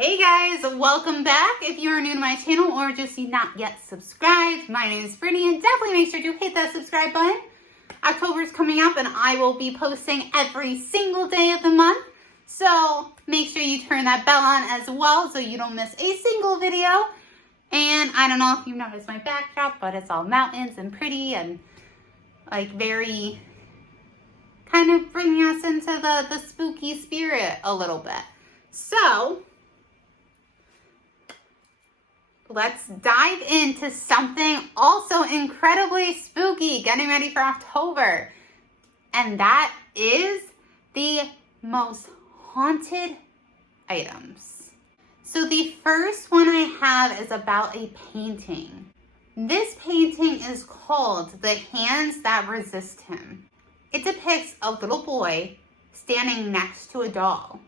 Hey guys, welcome back. If you are new to my channel or just not yet subscribed, my name is Brittany and definitely make sure to hit that subscribe button. October is coming up and I will be posting every single day of the month. So make sure you turn that bell on as well so you don't miss a single video. And I don't know if you noticed my backdrop, but it's all mountains and pretty and like very kind of bringing us into the spooky spirit a little bit. So let's dive into something also incredibly spooky, getting ready for October. And that is the most haunted items. So the first one I have is about a painting. This painting is called The Hands That Resist Him. It depicts a little boy standing next to a doll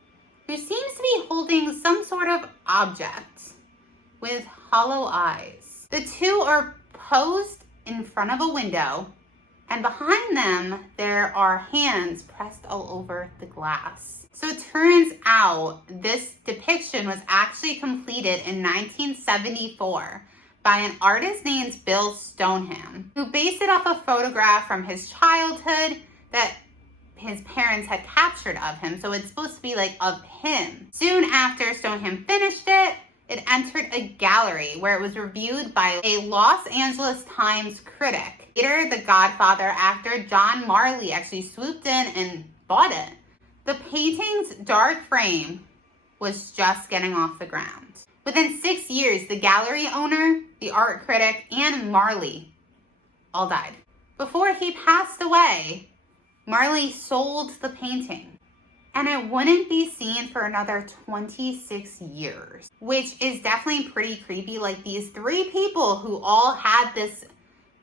who seems to be holding some sort of object with hollow eyes. The two are posed in front of a window, and behind them there are hands pressed all over the glass. So it turns out this depiction was actually completed in 1974 by an artist named Bill Stoneham, who based it off a photograph from his childhood that his parents had captured of him. So it's supposed to be like of him. Soon after Stoneham finished it, it entered a gallery where it was reviewed by a Los Angeles Times critic. Later, the Godfather actor John Marley actually swooped in and bought it. The painting's dark frame was just getting off the ground. Within 6 years, the gallery owner, the art critic, and Marley all died. Before he passed away, Marley sold the painting. And it wouldn't be seen for another 26 years, which is definitely pretty creepy. Like these three people who all had this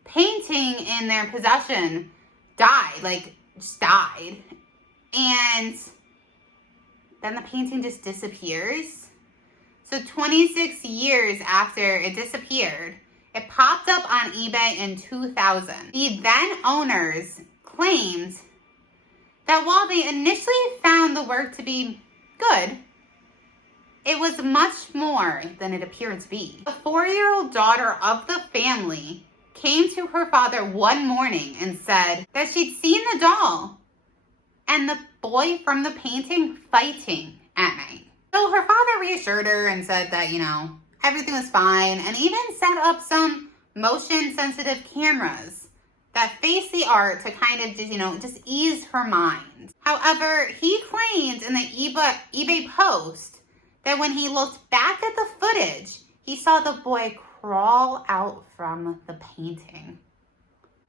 painting in their possession died, just died. And then the painting just disappears. So 26 years after it disappeared, it popped up on eBay in 2000. The then owners claimed that while they initially found the work to be good, it was much more than it appeared to be. The 4-year-old daughter of the family came to her father one morning and said that she'd seen the doll and the boy from the painting fighting at night. So her father reassured her and said that, everything was fine, and even set up some motion sensitive cameras that face the art to kind of just ease her mind. However, he claimed in the eBay post that when he looked back at the footage, he saw the boy crawl out from the painting.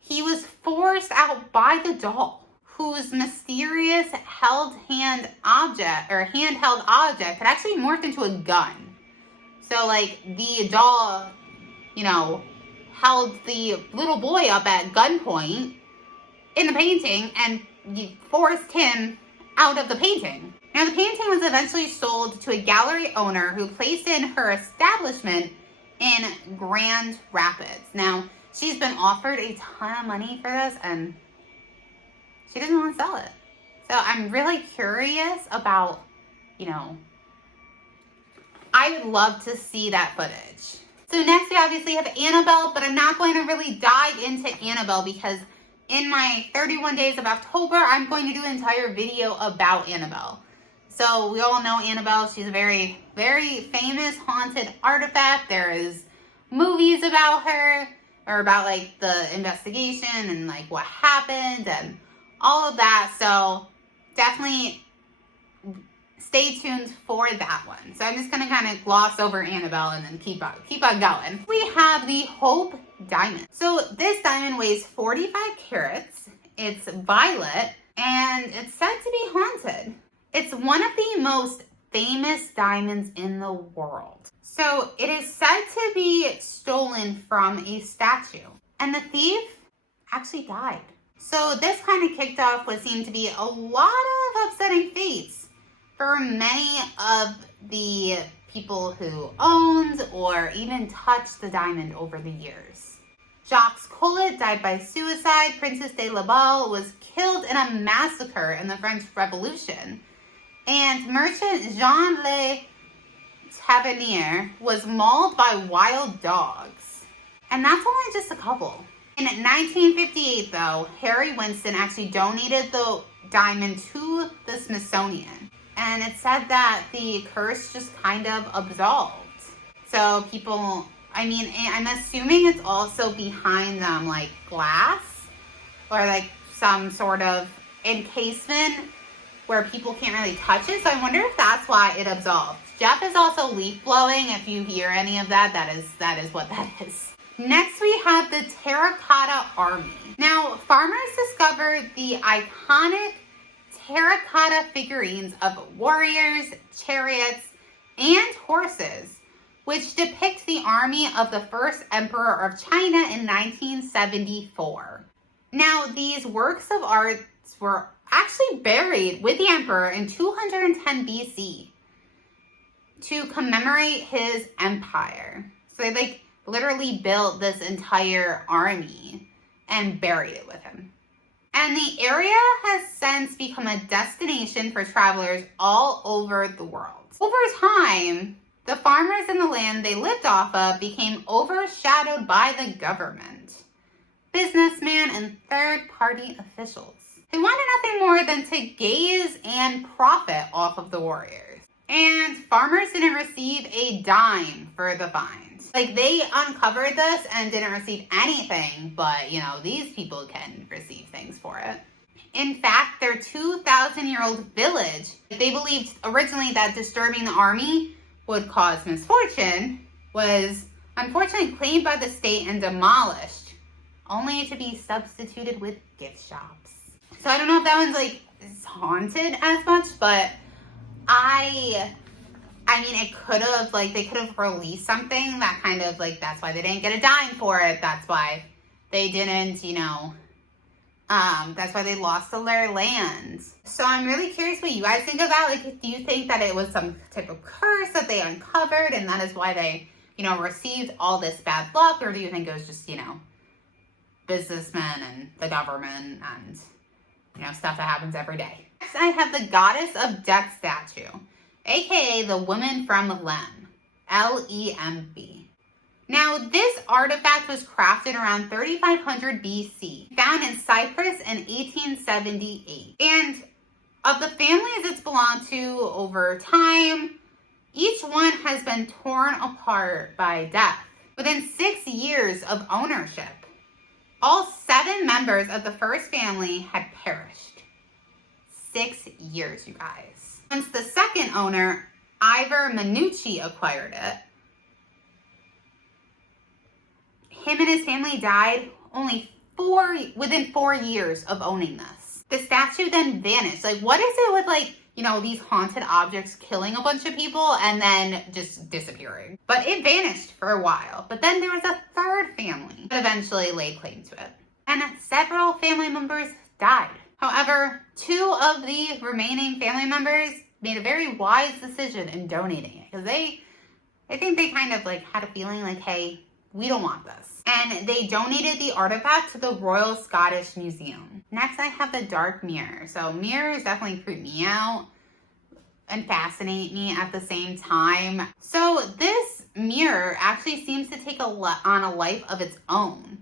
He was forced out by the doll, whose mysterious handheld object had actually morphed into a gun. So the doll, held the little boy up at gunpoint in the painting and forced him out of the painting. Now, the painting was eventually sold to a gallery owner who placed it in her establishment in Grand Rapids. Now, she's been offered a ton of money for this and she doesn't want to sell it. So I'm really curious about, I would love to see that footage. So next we obviously have Annabelle, but I'm not going to really dive into Annabelle because in my 31 days of October, I'm going to do an entire video about Annabelle. So we all know Annabelle. She's a very, very famous haunted artifact. There is movies about her or about the investigation and what happened and all of that. So definitely stay tuned for that one. So I'm just going to kind of gloss over Annabelle and then keep on going. We have the Hope Diamond. So this diamond weighs 45 carats. It's violet and it's said to be haunted. It's one of the most famous diamonds in the world. So it is said to be stolen from a statue and the thief actually died. So this kind of kicked off what seemed to be a lot of upsetting fates for many of the people who owned or even touched the diamond over the years. Jacques Collot died by suicide. Princess de la Belle was killed in a massacre in the French Revolution. And merchant Jean Le Tavernier was mauled by wild dogs. And that's only just a couple. In 1958, though, Harry Winston actually donated the diamond to the Smithsonian. And it said that the curse just kind of absolved. So people, I mean, I'm assuming it's also behind them, like glass or like some sort of encasement where people can't really touch it. So I wonder if that's why it absolved. Jeff is also leaf blowing. If you hear any of that, that is what that is. Next, we have the Terracotta Army. Now, farmers discovered the iconic terracotta figurines of warriors, chariots, and horses, which depict the army of the first emperor of China in 1974. Now, these works of art were actually buried with the emperor in 210 BC to commemorate his empire. So they like literally built this entire army and buried it with him. And the area has since become a destination for travelers all over the world. Over time, the farmers and the land they lived off of became overshadowed by the government, businessmen, and third-party officials. They wanted nothing more than to gaze and profit off of the warriors. And farmers didn't receive a dime for the find. Like, they uncovered this and didn't receive anything, but, you know, these people can receive things for it. In fact, their 2,000-year-old village, they believed originally that disturbing the army would cause misfortune, was unfortunately claimed by the state and demolished, only to be substituted with gift shops. So I don't know if that one's, like, is haunted as much, but I mean, it could have, like, they could have released something that kind of, like, that's why they didn't get a dime for it. That's why they didn't, you know, that's why they lost all their lands. So I'm really curious what you guys think of that. Like, do you think that it was some type of curse that they uncovered and that is why they, you know, received all this bad luck? Or do you think it was just, you know, businessmen and the government and, you know, stuff that happens every day? Next, I have the Goddess of Death statue, aka the Woman from Lem, L-E-M-B. Now, this artifact was crafted around 3500 BC, found in Cyprus in 1878. And of the families it's belonged to over time, each one has been torn apart by death. Within 6 years of ownership, all 7 members of the first family had perished. 6 years, you guys. Once the second owner, Ivor Minucci, acquired it, him and his family died only within 4 years of owning this. The statue then vanished. Like, what is it with, like, you know, these haunted objects killing a bunch of people and then just disappearing? But it vanished for a while. But then there was a third family that eventually laid claim to it. And several family members died. However, 2 of the remaining family members made a very wise decision in donating it. Because I think they kind of, like, had a feeling like, hey, we don't want this. And they donated the artifact to the Royal Scottish Museum. Next, I have the dark mirror. So mirrors definitely creep me out and fascinate me at the same time. So this mirror actually seems to take on a life of its own.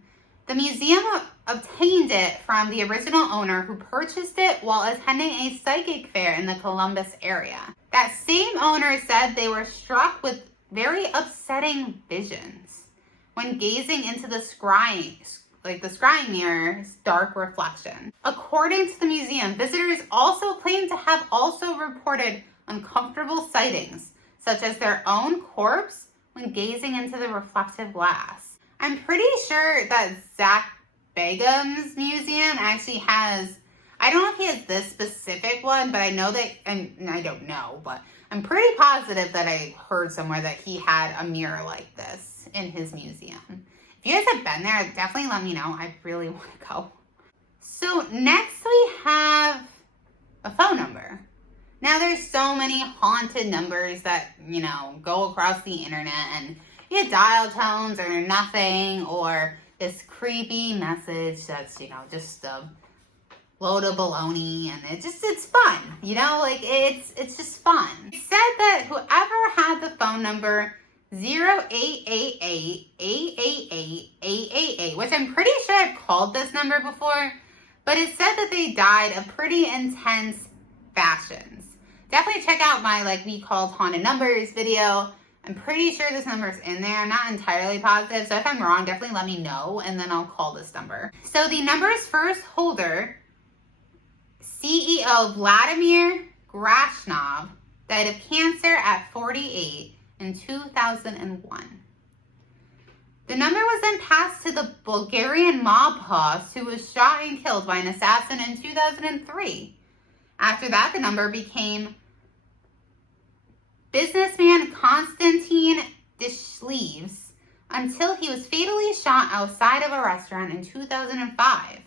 The museum obtained it from the original owner who purchased it while attending a psychic fair in the Columbus area. That same owner said they were struck with very upsetting visions when gazing into the scrying mirror's dark reflection. According to the museum, visitors also claim to have also reported uncomfortable sightings, such as their own corpse when gazing into the reflective glass. I'm pretty sure that Zach Bagham's museum actually has, I don't know if he has this specific one, but I know that, and I don't know, but I'm pretty positive that I heard somewhere that he had a mirror like this in his museum. If you guys have been there, definitely let me know. I really want to go. So next we have a phone number. Now there's so many haunted numbers that, you know, go across the internet, and you get dial tones or nothing, or this creepy message that's, you know, just a load of baloney, and it's fun, you know, like it's just fun. It said that whoever had the phone number 0888-888-888, which I'm pretty sure I've called this number before, but it said that they died of pretty intense fashions. Definitely check out my We Called Haunted Numbers video. I'm pretty sure this number's in there. I'm not entirely positive, so if I'm wrong, definitely let me know, and then I'll call this number. So the number's first holder, CEO Vladimir Grashnov, died of cancer at 48 in 2001. The number was then passed to the Bulgarian mob boss who was shot and killed by an assassin in 2003. After that, the number became businessman Konstantin Dishleves until he was fatally shot outside of a restaurant in 2005.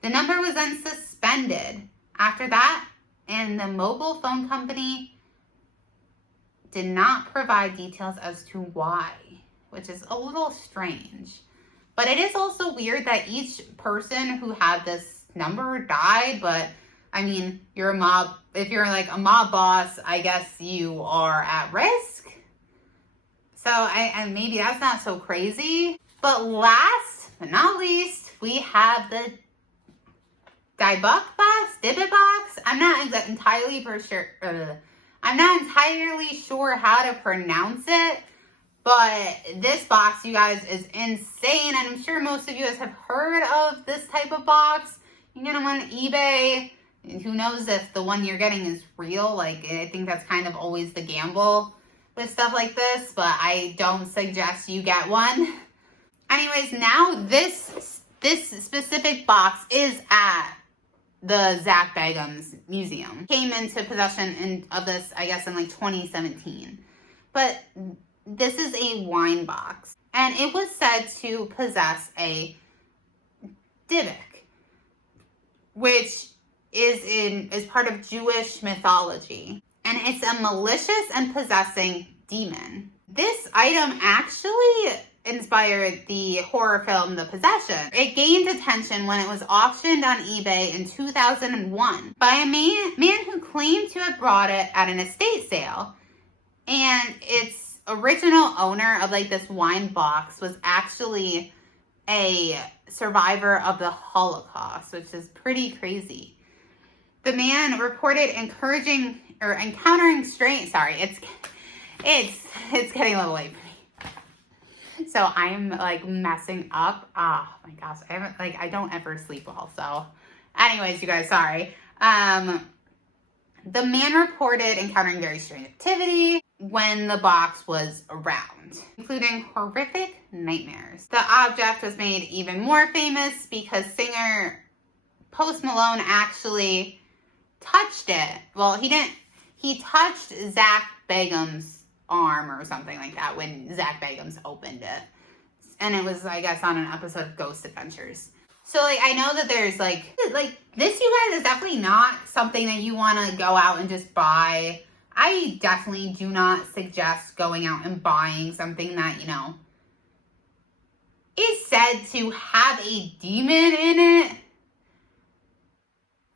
The number was then suspended after that, and the mobile phone company did not provide details as to why, which is a little strange. But it is also weird that each person who had this number died, but I mean, you're a mob. If you're a mob boss, I guess you are at risk. So and maybe that's not so crazy. But last but not least, we have the Dybbuk box, Dybbuk box. I'm not entirely sure how to pronounce it, but this box, you guys, is insane. And I'm sure most of you guys have heard of this type of box. You can get them on eBay. Who knows if the one you're getting is real? I think that's kind of always the gamble with stuff like this, but I don't suggest you get one. Anyways, now this specific box is at the Zak Bagham's museum. Came into possession of this, I guess, in 2017. But this is a wine box, and it was said to possess a Dybbuk, which is part of Jewish mythology, and it's a malicious and possessing demon. This item actually inspired the horror film The Possession. It gained attention when it was auctioned on eBay in 2001 by a man who claimed to have brought it at an estate sale, and its original owner of this wine box was actually a survivor of the Holocaust, which is pretty crazy. The man reported encountering strange. Sorry, it's getting a little late for me. So I'm messing up. Oh my gosh, I don't ever sleep well. So, anyways, you guys, sorry. The man reported encountering very strange activity when the box was around, including horrific nightmares. The object was made even more famous because singer Post Malone actually touched it. Well, he didn't. He touched Zak Bagham's arm or something like that when Zak Bagham's opened it. And it was, I guess, on an episode of Ghost Adventures. So, I know that there's, this, you guys, is definitely not something that you want to go out and just buy. I definitely do not suggest going out and buying something that, is said to have a demon in it.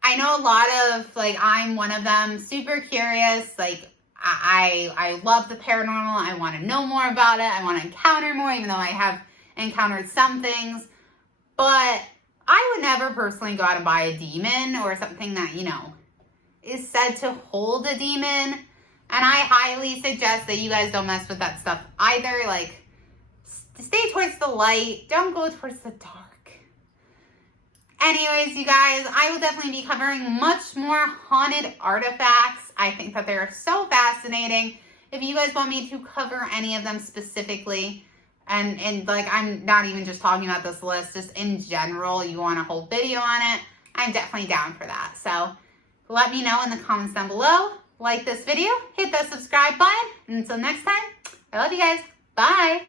I know a lot of, I'm one of them, super curious, I love the paranormal, I want to know more about it, I want to encounter more, even though I have encountered some things, but I would never personally go out and buy a demon or something that, is said to hold a demon, and I highly suggest that you guys don't mess with that stuff either. Stay towards the light, don't go towards the dark. Anyways, you guys, I will definitely be covering much more haunted artifacts. I think that they are so fascinating. If you guys want me to cover any of them specifically, and I'm not even just talking about this list, just in general, you want a whole video on it, I'm definitely down for that. So let me know in the comments down below. Like this video, hit that subscribe button, and until next time, I love you guys. Bye.